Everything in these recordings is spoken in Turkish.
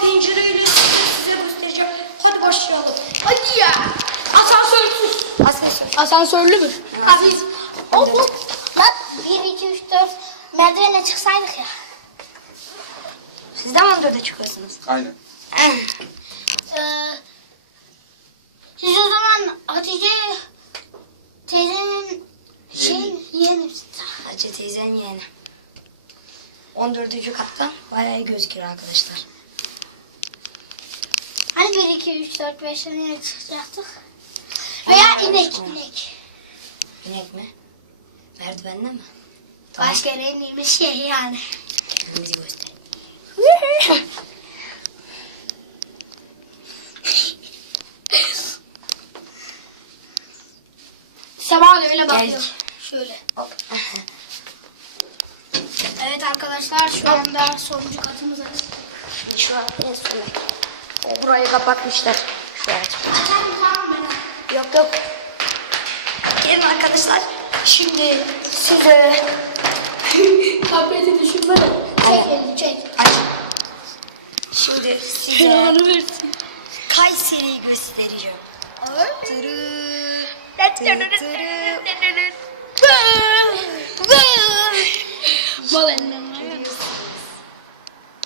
pencereyle size göstereceğim. Hadi başlayalım. Hadi ya. Asansörsüz. Asansör. Asansörlü mü? Aziz. Hop hop. Bak 1, 2, 3, 4 merdivene çıksaydık ya. Siz de mi 14'e çıkıyorsunuz? Aynen. Ee, siz o zaman Hatice teyzenin şey yeğeni misiniz? Hacı teyzen yeğeni. 14. katta bayağı iyi gözüküyor arkadaşlar. Hani 1, 2, 3, 4, 5 nereye çıkacaktık? Veya Aynen. inek, inek. İnek mi? Merdivenle mi? Başka ne bir şey yani. Bizi göster. Sabah öyle bakıyor. Şöyle. Hop. Evet arkadaşlar şu anda sonuncu katımıza Şimdi şu an en sona. Burayı kapatmışlar. Şu an. Açalım tamam mı? Yok yok. Gelin arkadaşlar. Şimdi size Tableti düşünsene. Çek elini çek. Aç. Şimdi size. Kayseri'yi göstereceğim. Mal elinden.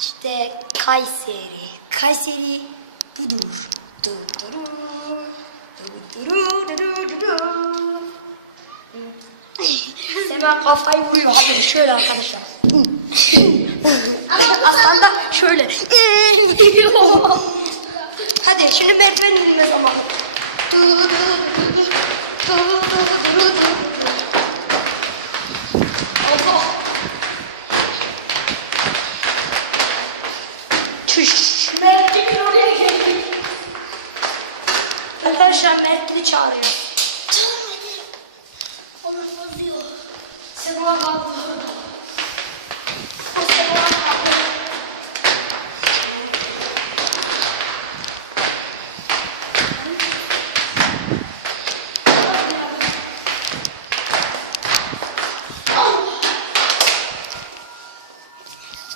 İşte Kayseri. Kayseri budur. Du, du, du. Du, du, du, du, du, du. Sema kafayı vuruyor. Hadi şöyle arkadaşlar. Aslan da şöyle. Hadi şimdi merdiven inme zamanı. Du, du, du, du, du. Du, du, du, du, du. Allah. Çüş. Mert'in oraya geldik. Mert'i çağırıyor. Onu bozuyor.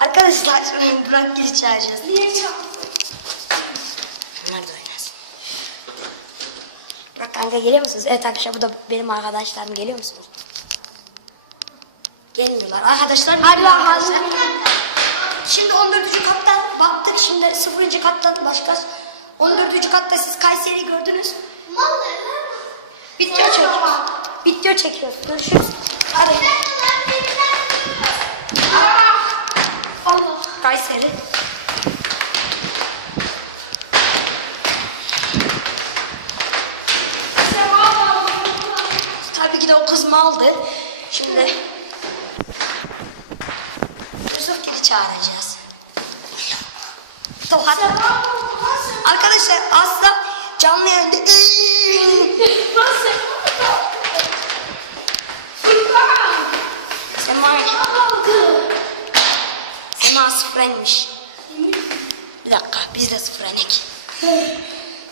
Arkadaşlar Burak Gül'ü çağıracağız. Niye çarptın? Kanka geliyor musunuz? Evet arkadaşlar bu da benim arkadaşlarım. Geliyor musunuz? Gelmiyorlar. Arkadaşlar Hadi arkadaşlar. Şimdi 14. kattan baktık. Şimdi 0. kattan başka. 14. katta siz Kayseri'yi gördünüz. Video çekiyoruz. Video çekiyoruz. Görüşürüz. Hadi. Allah. Kayseri. Sema kaldı. Tabii maldı. Şimdi Yusuf Gül'ü çağıracağız. Tokat. Arkadaşlar Asla canlı yayında Sema. Sema, inmiş. Bir dakika biz de sıfıra inek.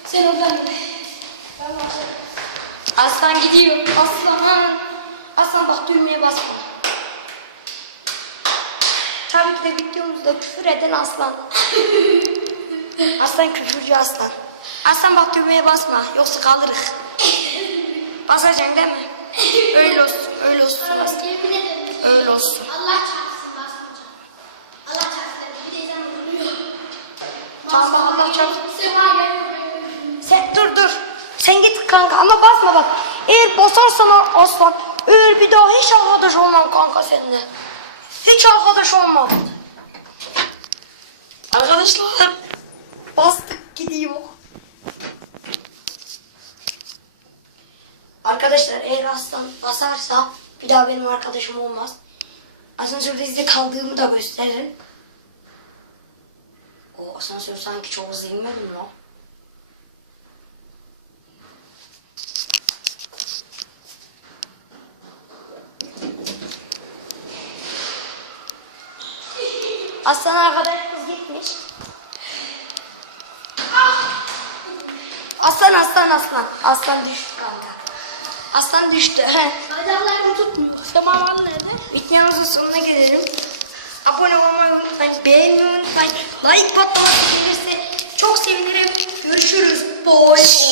Sen oradan. Aslan gidiyor. Aslan. Düğmeye basma. Tabii ki de videomuzda küfür eden aslan. aslan küfürcü aslan. Aslan bak düğmeye basma yoksa kalırız. Basacaksın değil mi? Öyle olsun, öyle olsun. aslan. Öyle olsun. Allah çarpsın basmayacağım. Allah çarpsın. Bir de insan ölüyor. Tamam Allah çarpsın. Sen dur dur. Sen git kanka ama basma bak. Eğer basarsan aslan. Eğer bir daha hiç arkadaş olmam kanka seninle. Hiç arkadaş olmam. Arkadaşlar bastık gidiyor. Arkadaşlar eğer aslan basarsa bir daha benim arkadaşım olmaz. Asansörde izde kaldığımı da gösteririm. O asansör sanki çok hızlı inmedi mi lan? Aslan arkadaş kız gitmiş. Aslan aslan aslan. Aslan düştü kanka. Aslan düştü. Bacaklarını tutmuyor. Tamam anladı. Videomuzun sonuna gelelim. Abone olmayı unutmayın. Beğenmeyi unutmayın. Like patlaması gelirse çok sevinirim. Görüşürüz. Boş.